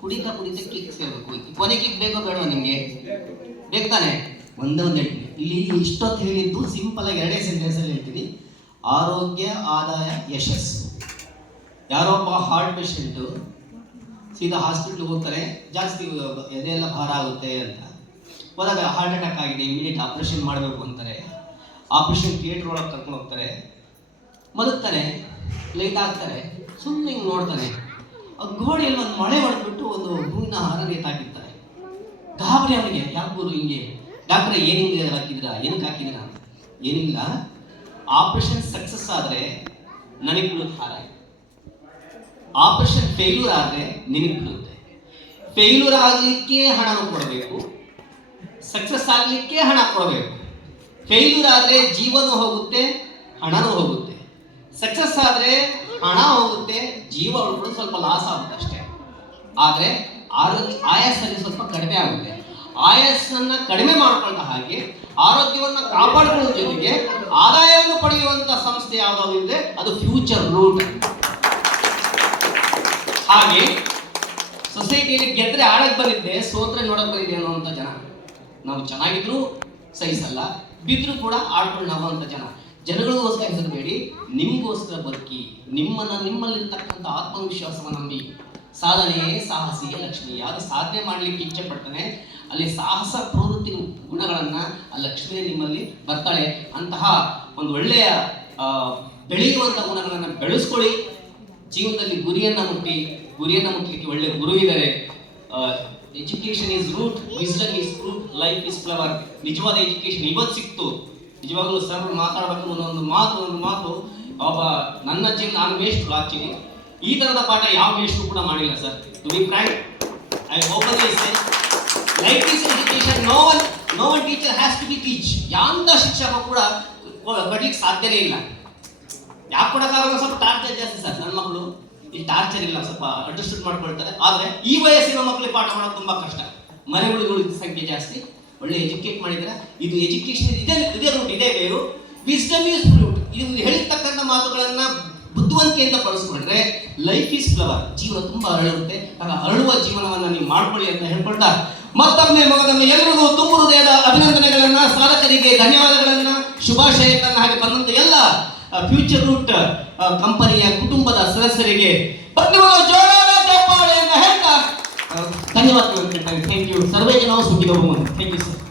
ಕುಡಿತಾ ಕುಡಿತಾ ಕಿಕ್ ಸೇರ್ಬೇಕು. ಕೊನೆ ಕಿಕ್ ಬೇಕೋ ಬೇಡ ನಿಮ್ಗೆ? ಬೇಕಾನೆ ಒಂದೇ ಒಂದು ಇಲ್ಲಿ ಇಷ್ಟೊತ್ತು ಹೇಳಿದ್ದು ಸಿಂಪಲ್ ಆಗಿ ಎರಡೇ ಸೆಂಟೆನ್ಸ್ ಅಲ್ಲಿ ಹೇಳ್ತೀನಿ. ಆರೋಗ್ಯ, ಆದಾಯ, ಯಶಸ್ಸು. ಯಾರೋ ಒಬ್ಬ ಹಾರ್ಟ್ ಪೇಷಂಟು ಸೀದಾ ಹಾಸ್ಪಿಟ್ಲಿಗೆ ಹೋಗ್ತಾರೆ. ಜಾಸ್ತಿ ಎದೆ ಎಲ್ಲ ಭಾರ ಆಗುತ್ತೆ ಅಂತ. ಹೋದಾಗ ಹಾರ್ಟ್ ಅಟ್ಯಾಕ್ ಆಗಿದೆ ಇಮಿಡಿಯೇಟ್ ಆಪರೇಷನ್ ಮಾಡಬೇಕು ಅಂತಾರೆ. ಆಪರೇಷನ್ ಥಿಯೇಟರ್ ಒಳಗೆ ಕರ್ಕೊಂಡು ಹೋಗ್ತಾರೆ. ಮಲಗ್ತಾನೆ ಲೈಟ್ ಹಾಕ್ತಾರೆ ಸುಮ್ಮನೆ ಹಿಂಗೆ ನೋಡ್ತಾನೆ. ಗೋಡೆಯಲ್ಲಿ ಒಂದು ಮಳೆ ಹೊಡೆದ್ಬಿಟ್ಟು ಒಂದು ಹೂವಿನ ಹಾರ ನೇತಾಕಿರ್ತಾರೆ. ಗಾಬರಿ ಅವನಿಗೆ. ಯಾಕೆ ಗುರು ಹಿಂಗೆ? ಡಾಕ್ಟ್ರೆ ಏನಿಂಗ್ ಹಾಕಿದ್ರ ಏನಕ್ಕೆ ಹಾಕಿದ್ರ ಏನಿಲ್ಲ. ಆಪರೇಷನ್ ಸಕ್ಸಸ್ ಆದರೆ ನನಗೆ ಬೀಳುತ್ತೆ ಹಾರ. ಆಪರೇಷನ್ ಫೇಲ್ಯೂರ್ ಆದರೆ ನಿನಗೆ ಬೀಳುತ್ತೆ. ಫೇಲ್ಯೂರ್ ಆಗಲಿಕ್ಕೆ ಹಣ ಕೊಡಬೇಕು. ಸಕ್ಸಸ್ ಆಗಲಿಕ್ಕೆ ಹಣ ಕೊಡಬೇಕು. ಫೇಲ್ಯೂರ್ ಆದರೆ ಜೀವನೂ ಹೋಗುತ್ತೆ, ಹಣನೂ ಹೋಗುತ್ತೆ. ಸಕ್ಸಸ್ ಆದರೆ ಹಣ ಹೋಗುತ್ತೆ, ಜೀವ ಉಳ್ಕೊಂಡು ಸ್ವಲ್ಪ ಲಾಸ್ ಆಗುತ್ತೆ ಅಷ್ಟೇ. ಆದರೆ ಆರೋಗ್ಯ ಆಯಾಸಲ್ಲಿ ಸ್ವಲ್ಪ ಕಡಿಮೆ ಆಗುತ್ತೆ. ಆಯಾಸನ್ನ ಕಡಿಮೆ ಮಾಡ್ಕೊಂಡ ಹಾಗೆ ಆರೋಗ್ಯವನ್ನು ಕಾಪಾಡಿಕೊಳ್ಳುವ ಜೊತೆಗೆ ಆದಾಯವನ್ನು ಪಡೆಯುವಂತ ಸಂಸ್ಥೆ ಯಾವ್ದಾದ್ರು ಇದೆ ಅದು ಫ್ಯೂಚರ್ ರೂಟ್. ಹಾಗೆ ಸೊಸೈಟಿಯಲ್ಲಿ ಗೆದ್ರೆ ಆಡಕ್ ಬಂದಿದ್ದೆ, ಸೋತ್ರೆ ನೋಡಕ್ ಬಂದಿದೆ ಅನ್ನುವಂಥ ಜನ. ನಾವು ಚೆನ್ನಾಗಿದ್ರು ಸಹಿಸಲ್ಲ, ಬಿದ್ರು ಕೂಡ ಆಡ್ಕೊಂಡು ನಗುವಂಥ ಜನ. ಜನಗಳಿಗೋಸ್ಕರ ಹೆಸರಬೇಡಿ ನಿಮಗೋಸ್ಕರ ಬದುಕಿ, ನಿಮ್ಮನ್ನ ನಿಮ್ಮಲ್ಲಿರ್ತಕ್ಕಂಥ ಆತ್ಮವಿಶ್ವಾಸವನ್ನು ನಂಬಿ. ಸಾಧನೆಯೇ ಸಾಹಸಿಗೆ ಲಕ್ಷ್ಮಿ. ಯಾರು ಸಾಧನೆ ಮಾಡಲಿಕ್ಕೆ ಇಚ್ಛೆ ಪಡ್ತಾನೆ, ಅಲ್ಲಿ ಸಾಹಸ ಪ್ರವೃತ್ತಿ ಗುಣಗಳನ್ನ ಆ ಲಕ್ಷ್ಮಿಯೇ ನಿಮ್ಮಲ್ಲಿ ಬರ್ತಾಳೆ. ಅಂತಹ ಒಂದು ಒಳ್ಳೆಯ ಬೆಳೆಯುವಂಥ ಗುಣಗಳನ್ನ ಬೆಳೆಸ್ಕೊಳ್ಳಿ. ಜೀವನದಲ್ಲಿ ಗುರಿಯನ್ನ ಮುಟ್ಟಿ, ಗುರಿಯನ್ನ ಮುಟ್ಟಲಿಕ್ಕೆ ಒಳ್ಳೆ ಗುರು ಇದ್ದಾರೆ. Education is root wisdom is root life is flower ನಿಜವಾದ ಎಜುಕೇಶನ್ ಇವತ್ತು ಸಿಕ್ತು. ನಿಜವಾಗ್ಲೂ ಸರ್ ಮಾತಾಡಬೇಕು ಒಂದೊಂದು ಮಾತು, ಒಂದು ಮಾತು ಒಬ್ಬ ನನ್ನ ಜೀವನ ನಾನು ವೇಸ್ಟ್ ಲಾಚಿನಿ ಈ ತರದ ಪಾಠ ಯಾವ ವೇಸ್ಟ್ ಕೂಡ ಮಾಡಿಲ್ಲ sir. To be pride I open life is education no one no one teacher has to be teach ಯಾಂತ ಶಿಕ್ಷಕ ಕೂಡ ಕೊಡ್ಲಿಕ್ಕೆ ಸಾಧ್ಯನೇ ಇಲ್ಲ. ಯಾಕೆ ಕೊಡಕ್ಕಾಗಲ್ಲ? ಸ್ವಲ್ಪ ಟಾರ್ಚರ್ ಜಾಸ್ತಿ ಸರ್. ನನ್ನ ಮಕ್ಕಳು ಇಲ್ಲಿ ಟಾರ್ಚರ್ ಇಲ್ಲ. ಸ್ವಲ್ಪ ಅಡ್ಜಸ್ಟ್ ಮಾಡ್ಕೊಳ್ತಾರೆ. ಆದರೆ ಈ ವಯಸ್ಸಿನ ಮಕ್ಕಳಿಗೆ ಪಾಠ ಮಾಡೋದು ತುಂಬಾ ಕಷ್ಟ. ಮನೆಗಳು ಸಂಖ್ಯೆ ಜಾಸ್ತಿ. ಒಳ್ಳೆ ಎಜುಕೇಟ್ ಮಾಡಿದ್ರೆ ಇದು ಎಜುಕೇಶನ್ ಇದೆ, ಇದೇ ರೂಟ್ ಇದೆ ಬೇರು ವಿಸ್ಡಮ್ ಇಸ್ ರೂಟ್ ಇದು ಹೇಳಿರ್ತಕ್ಕಂಥ ಮಾತುಗಳನ್ನ ಬುದ್ಧಿವಂತಿಕೆಯಿಂದ ಬಳಸ್ಕೊಂಡ್ರೆ ಲೈಫ್ ಇಸ್ ಫ್ಲವರ್ ಜೀವನ ತುಂಬಾ ಅರಳುತ್ತೆ. ಆಗ ಅರಳುವ ಜೀವನವನ್ನ ನೀವು ಮಾಡ್ಕೊಳ್ಳಿ ಅಂತ ಹೇಳ್ಕೊಳ್ತಾ. ಮತ್ತೊಮ್ಮೆ ಮಗದನ್ನು ಎಲ್ಲರಿಗೂ ತುಂಬ ಹೃದಯದ ಅಭಿನಂದನೆಗಳನ್ನ ಸಾಧಕರಿಗೆ ಧನ್ಯವಾದಗಳನ್ನ, ಶುಭಾಶಯಗಳನ್ನ ಹಾಗೆ ಬಂದಂತ ಎಲ್ಲ ಫ್ಯೂಚರ್ ರೂಟ್ ಕಂಪನಿಯ ಕುಟುಂಬದ ಸದಸ್ಯರಿಗೆ. ಬಂಧುಗಳು ಧನ್ಯವಾದಗಳು ಥ್ಯಾಂಕ್ ಯು ಸರ್ವೇ ಜನ ಸುಖಿನೋ ಥ್ಯಾಂಕ್ ಯು ಸರ್